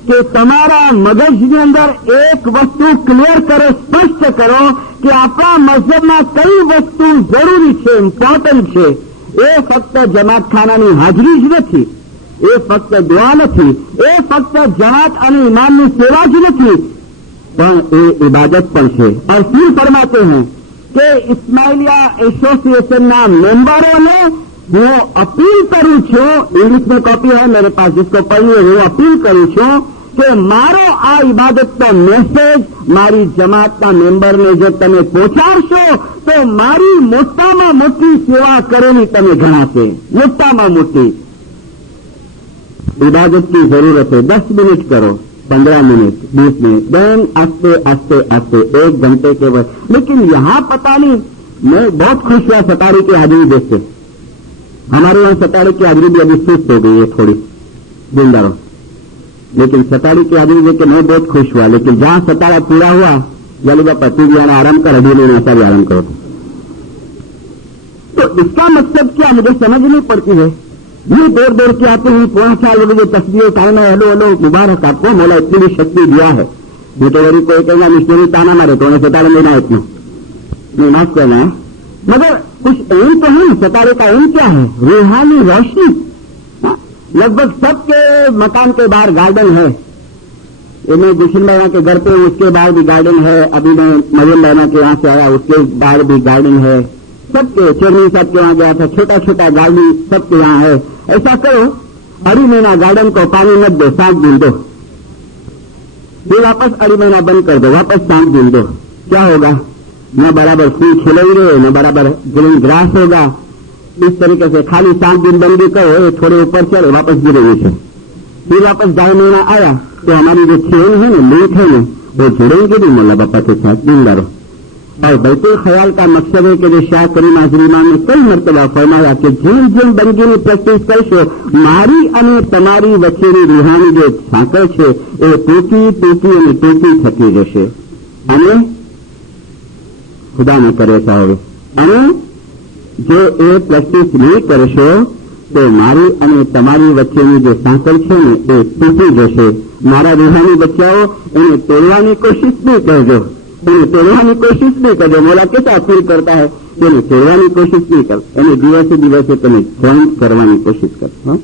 کہ تمہارا مغز کے اندر ایک وستو کلیئر کرو, સ્પષ્ટ کرو کہ આપણા મઝહબમાં કઈ વસ્તુ જરૂરી છે, ઇમ્પોર્ટન્ટ છે. એ ફક્ત જમાતખાનાની હાજરી જ નથી, એ ફક્ત દુઆ નથી, એ ફક્ત જમાત અને ઇમામની સેવા જ નથી, પણ એ ઇબાદત પણ છે. और फिर फरमाते हैं कि इस्माइलिया एसोसिएशनના મેમ્બરોને હું અપીલ કરું છું, इंग्लिश में कॉपी है मेरे पास जिसको पढ़िए, હું अपील करूं છું કે મારો આ ઇબાદતનો મેસેજ મારી જમાતના મેમ્બરને જો તમે પહોંચાડશો તો મારી મોટામાં મોટી સેવા કરેલી તમે ગણાશે. મોટામાં મોટી इबादत की जरूरत है. 10 मिनट करो, 15 मिनट, 20 मिनट, देन आस्ते आस्ते आस्ते 1 घंटे के बाद. लेकिन यहां पता नहीं, मैं बहुत खुश हुआ सतारी की हाजिरी देख के. हमारे यहां सतारी की हाजिरी भी अभी सुस्त हो गई है थोड़ी, जिंदा रहो. लेकिन सतारी की हाजिरी देख के मैं बहुत खुश हुआ. लेकिन जहां सतारा पूरा हुआ, यानी बापा तू भी आना आराम कर, अभी नहीं ऐसा भी आराम करो. तो इसका मतलब क्या मुझे समझ नहीं पड़ती है. ये दूर दूर के आते हैं, 4:15 बजे तस्वीर टाइम है, हेलो हेलो मुबारक आपको, मोला इतनी भी शक्ति दिया है. ये तो वही कोई कहेगा मिशनरी ताना मारे तो उन्हें सतारे लेना है, इतना नहीं माफ करना है. मगर कुछ एम तो है, सतारे का एम क्या है? रूहानी रोशनी. लगभग सबके मकान के बाहर गार्डन है. ये मैं गुलशन भाई के घर पे, उसके बाहर भी गार्डन है. अभी मैं मरियम बहना के यहाँ से आया, उसके बाहर भी गार्डन है. सबके चेयरमैन साहब के वहां गया था, छोटा छोटा गार्डन सबके यहाँ है. ऐसा करो, अड़ी महीना गार्डन को पानी मत दो, 7 दिन दो, फिर वापस अड़ी महीना बंद कर दो, वापस 7 दिन दो. क्या होगा? न बराबर फूल खिलेंगे, न बराबर ग्रीन ग्रास होगा. इस तरीके से खाली 7 दिन बंदी करो, थोड़े ऊपर चले, वापस गिरे नीचे. फिर वापस 2 महीना आया तो हमारी जो चेन है ना, लिंक है ना, वो जुड़ेंगे भी मोला बापा के साथ. जिंदा रहो. और बैतुल ख्याल का मकसद है कि जो शाह करीम हाजिर इमाम ने कई मरतबा फरमाया कि જેમ જેમ બંદગીની પ્રેક્ટિસ કરશો, મારી અને તમારી વચ્ચેની રૂહાની જે સાંકળ છે એ તૂટી તૂટી અને તૂટી થતી જશે. અને ખુદા ન કરે સાહેબ, અને જો એ પ્રેક્ટિસ નહીં કરશો તો મારી અને તમારી વચ્ચેની જે સાંકળ છે ને એ તૂટી જશે. મારા રૂહાની બચ્ચાઓ એને તોડવાની કોશિશ નહીં કરજો, એને તોડવાની કોશિશ નહીં કરજો. મોલા कैसा अपील करता है कि એને તોડવાની કોશિશ નહીં કર, એને દિવસે દિવસે તમે જોઈન્ટ કરવાની કોશિश करो.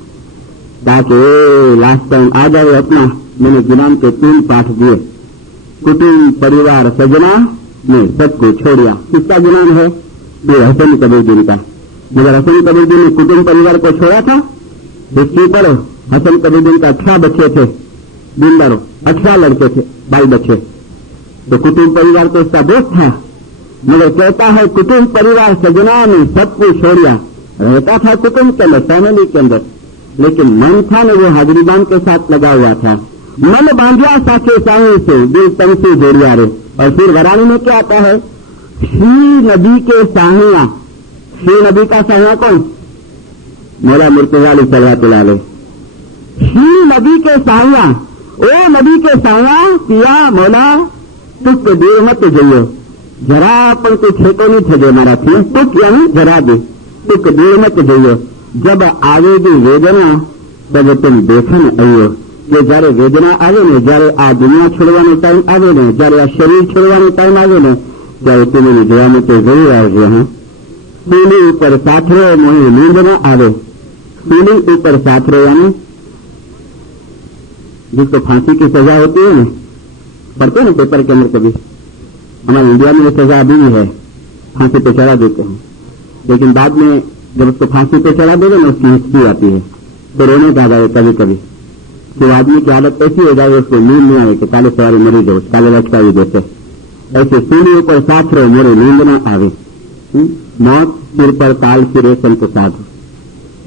ताकि लास्ट टाइम आ जाए अपना. मैंने गुलाम के 3 पाठ दिए. कुटुंब परिवार सजना ने सबको छोड़िया. किसका गुलाम है? ये हसन कबीरदीन का. मगर हसन कबीरदीन ने कुटुंब परिवार को छोड़ा था. हिस्ट्री पढ़ो. हसन कबीरदीन का 18 बच्चे थे, जिंदा रहो, 18 लड़के थे, 22 बच्चे. तो कुटुंब परिवार तो उसका दोस्त था. मगर कहता है कुटुंब परिवार सजना ने सबको छोड़िया. रहता था कुटुंब के अंदर, फैमिली के अंदर, लेकिन मन था न वो हाजिरीबान के साथ लगा हुआ था. मन बांधिया साखे साही से, दिल तन से जोड़िया रे. और फिर वरानी में क्या आता है? श्री नबी के साहिया. श्री नबी का साहिया कौन? مولا مرتضی علیہ صلوات اللہ علیہ ہی نبی کے سایہ او نبی کے سایہ پیا مولا تک دیر مت جائیو ذرا پر کوئی ٹھیکو نہیں تھے جو مارا تھی تک یعنی ذرا بھی تک دیر مت جائیو جب آوے گی ویدنا تب تم دیکھن آئیو کہ جارے ویدنا آوے نے جارے آ دنیا چھوڑوانے ٹائم آوے نے جارے آ شریر چھوڑوانے ٹائم آوے نے جارے تمہیں جوانی تو ضرور آ گئے ہیں سولی اوپر ساتھ رہے مجھے نیند نہ آوے سولی اوپر ساتھ رہے یعنی جس کو پھانسی کی سزا ہوتی ہے نا پڑھتے نا پیپر کے اندر کبھی ہمارے انڈیا میں یہ سزا ابھی بھی ہے پھانسی پہ چڑھا دیتے ہیں لیکن بعد میں جب اس کو پھانسی پہ چڑھا دے گا نا اس کی ہسٹری آتی ہے تو رونے کا جائے کبھی کبھی کہ آدمی کی عادت ایسی ہو جائے اس کو نیند نہیں آئے کہ کالے سواری مری جاؤ کالے لٹکا ہی دیتے ایسے سیڑھیوں پر ساتھ رہے میرے نیند نہ آوے موت سر پر تال پھرے سنت ساتھ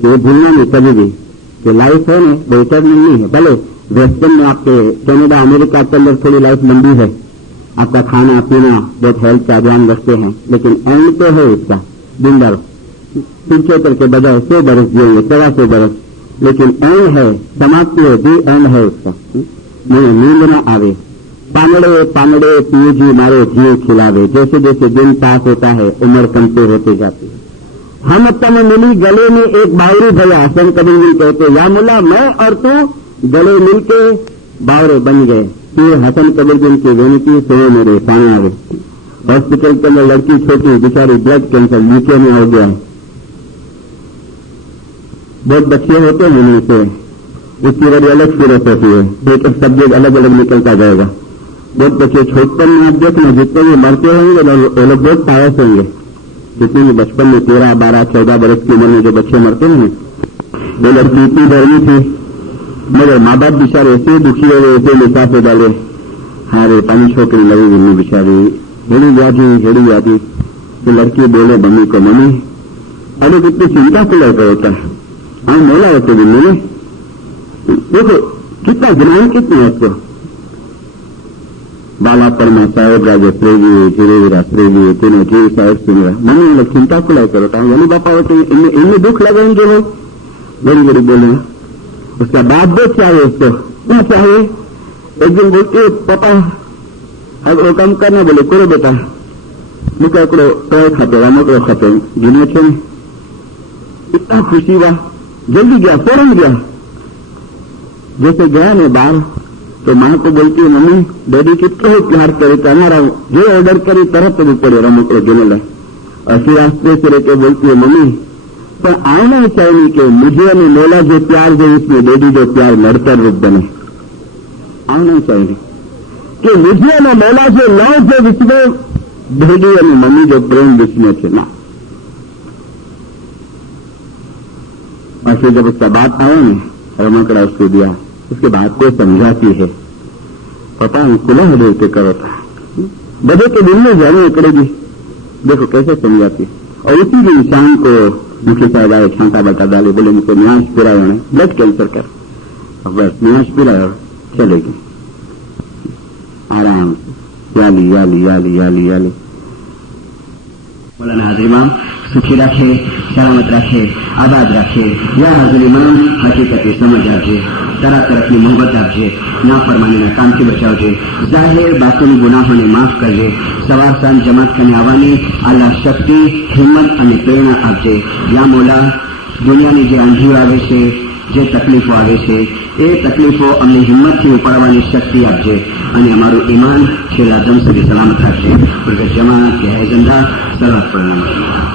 یہ بھولنا نہیں کبھی بھی کہ لائف ہے نا بہتر نہیں ہے بھلے ویسٹرن میں آپ کے کینیڈا امریکہ کے اندر تھوڑی لائف لمبی ہے آپ کا کھانا پینا بہت ہیلتھ کا دھیان رکھتے ہیں لیکن اینڈ تو ہے اس کا دن بھر 75 کے بجائے 100 برس جیئیں گے 125 برس لیکن اینڈ ہے سماپتی ہے دی اینڈ ہے اس کا مجھے نیند نہ آوے پانڑے پانڑے پیو جی مارے جیو کھلاوے جیسے جیسے دن پاس ہوتا ہے عمر کمزور ہوتے جاتی ہے ہم تم ملی گلے میں ایک باوری بھیا حسن کبھی بھی کہتے یا ملا میں اور تو گلے مل کے باورے بن گئے پھر حسن کبیر دن کی وینتی سوئے میرے پانی آگے ہاسپٹل کے اندر لڑکی چھوٹی بیچاری بلڈ کینسر یوکے میں ہو گیا بہت بچے ہوتے ہیں ان سے اس کی بڑی الگ صورت ہوتی ہے ایک سبجیکٹ الگ الگ نکلتا جائے گا بہت بچے چھوٹپن میں آپ دیکھنا جتنے بھی مرتے ہوں گے وہ لوگ بہت پاس ہوں گے جتنے بھی بچپن میں 13, 12, 14 برس کی عمر میں جو بچے مرتے ہیں وہ لڑکی اتنی گرمی تھی مگر ماں باپ بچارے ایسے دکھی ہوئے ایسے لفافے ڈالے ہارے پانی چھوکری لگی گرمی بچاری ہیڑی یادی کہ لڑکی بولے ممی کو ممی ارے کتنی چنتا کو لڑکا ہوتا ہے ہاں مولا ہوتے بھی میں دیکھو کتنا گناہ کتنا ہے اس کو بالا پرما صاحب راجے پریوی جیرے پریوی تینوں جی صاحب سن رہا ممی لوگ چنتا کو لڑکا ہوتا ہے یعنی باپا ہوتے ہیں ان میں دکھ لگائیں گے لوگ بڑی بڑی بولے اس کا باپ بہت چاہیے اس کو کیا چاہیے ایک دن بولتے پاپا اب وہ کام کرنا بولے کرو بیٹا مکا کرو ٹوئے کھاتے رامو کرو کھاتے جنہیں چھوڑے اتنا خوشی ہوا جلدی گیا فوراً گیا جیسے گیا نا باہر تو ماں کو بولتی ہے ممی ڈیڈی کتنے پیار کرے کہ ہمارا جو آرڈر کری طرح تو پڑے رامو کرو جنے لائے اور پھر راستے سے رہ کے بولتی ہے ممی پر آنا چاہیے کہ مجھے نے مولا جو پیار دے اس میں ڈیڈی جو پیار لڑ کر روپ بنے آنا چاہیے کہ مجھے نے مولا جو لو جو اس میں ڈیڈی یعنی ممی جو پریم جس میں تھے نا اور پھر جب اس کا بات آیا نا رمکڑا اس کو دیا اس کے بعد کو سمجھاتی ہے پتا نہیں کھلا ہے دیر کے کرو تھا بجے کے دن میں جانے کرے گی دیکھو کیسے سمجھاتی اور اسی بھی انسان کو مکھی صاحب آئے چھانٹا بٹا ڈالے بولے مجھ کو نیاش پھرا ہونے بلڈ کینسر کر اور بس نیاش پھرا اور چلے گی آرام یالی یالی یالی یالی یالی مولانا حاضر امام سکھی رکھے سلامت رکھے آباد رکھے یا حاضر امام حقیقت سمجھ رکھے طرح طرح کی محبت رکھے نافرمانی نہ کام کی بچاؤ جے ظاہر باطنی گناہوں نے معاف کر جے سوار سان جماعت کرنے آوانی اللہ شکتی ہمت અને પ્રેરણા આપજે યા મોલા દુનિયાની જે આંધીઓ આવે છે જે તકલીફો આવે છે એ તકલીફો અમને હિંમતથી ઉપાડવાની શક્તિ આપજે અને અમારું ઈમાન છેલ્લા દમ સુધી સલામત રાખજે ઉર્ગત જમાત કે હૈ જંદા સર્વત પ્રણામ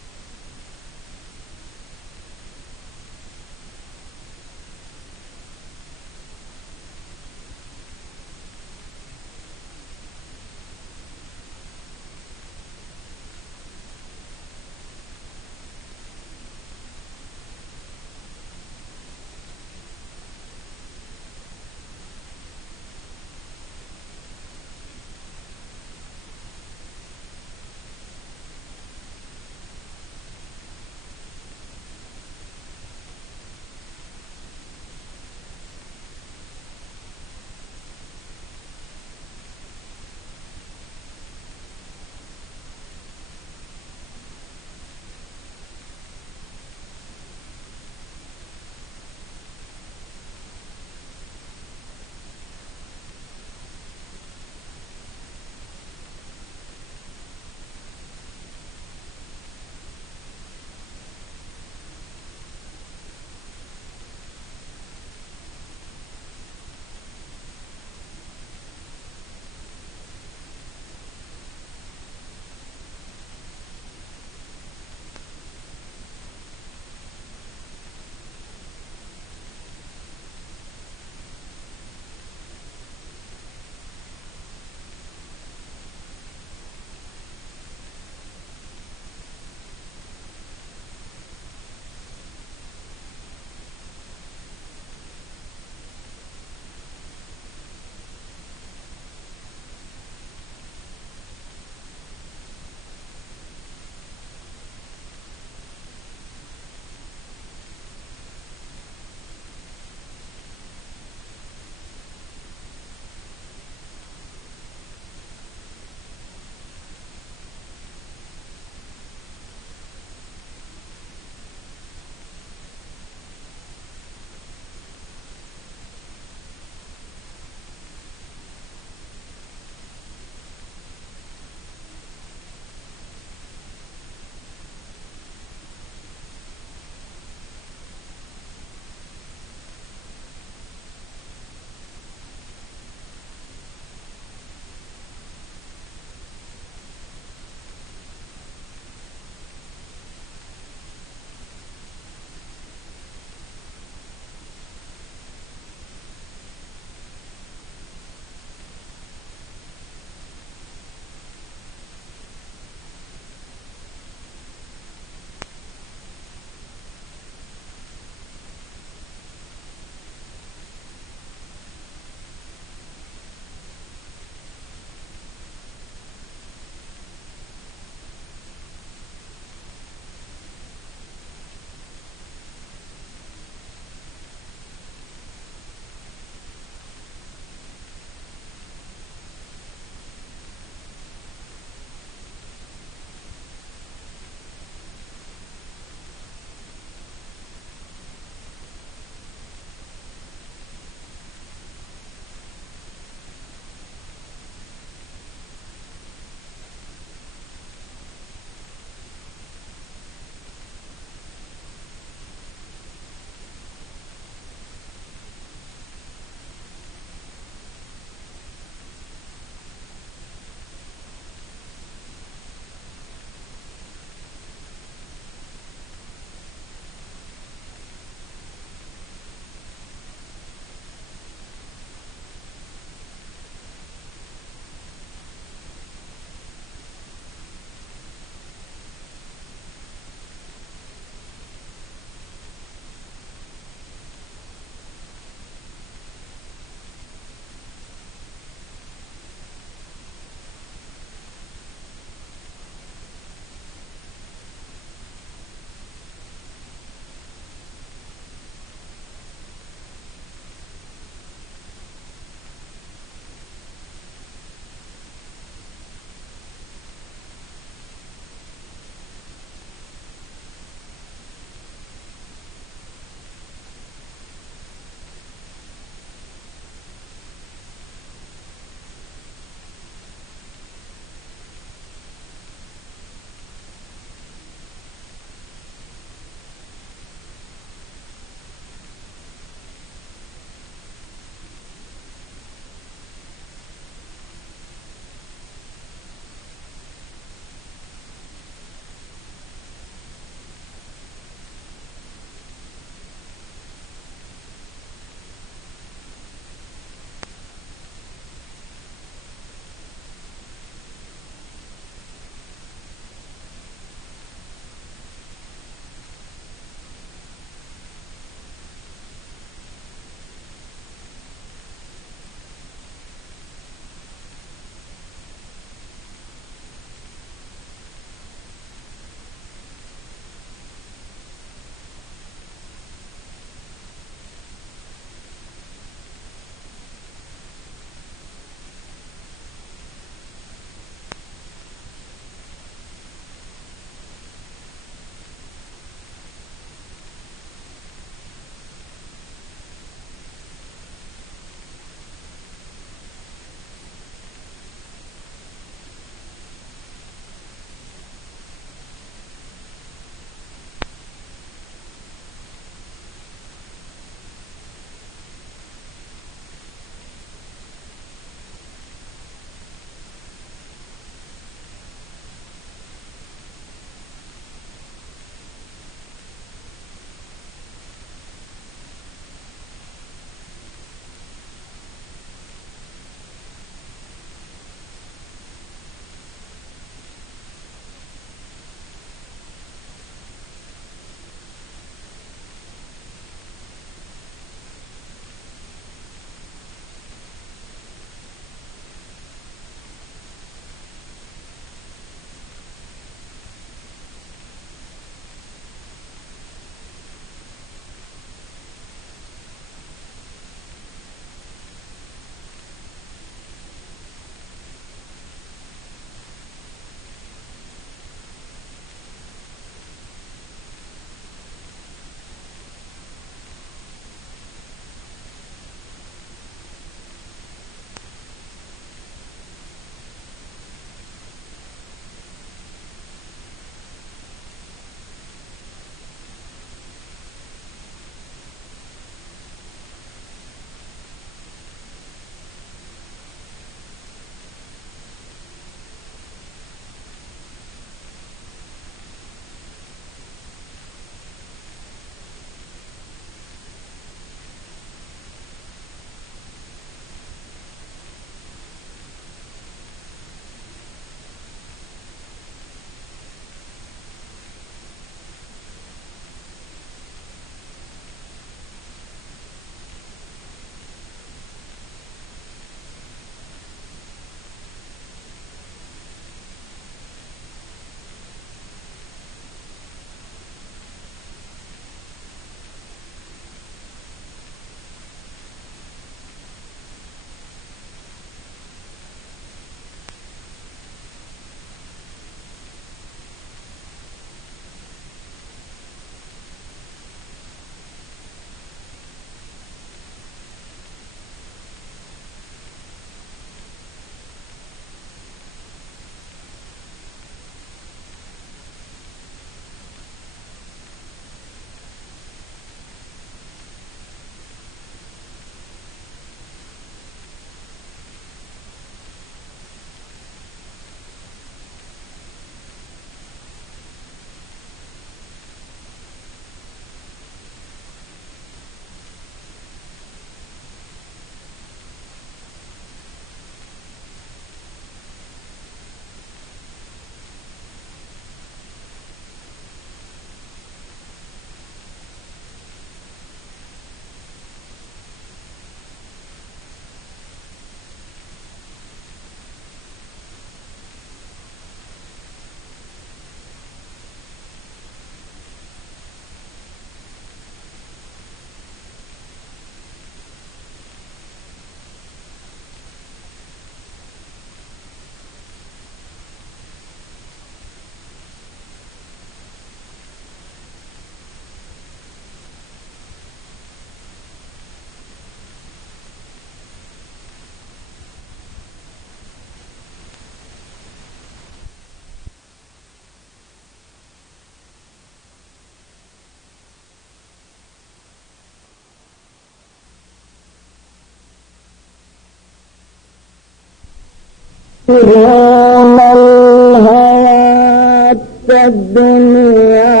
يرون الحياة الدنيا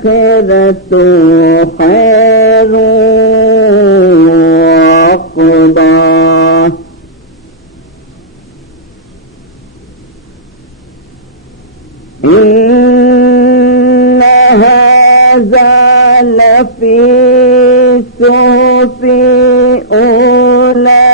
والآخرة خير وأقبى إن هذا لفي صحف أولى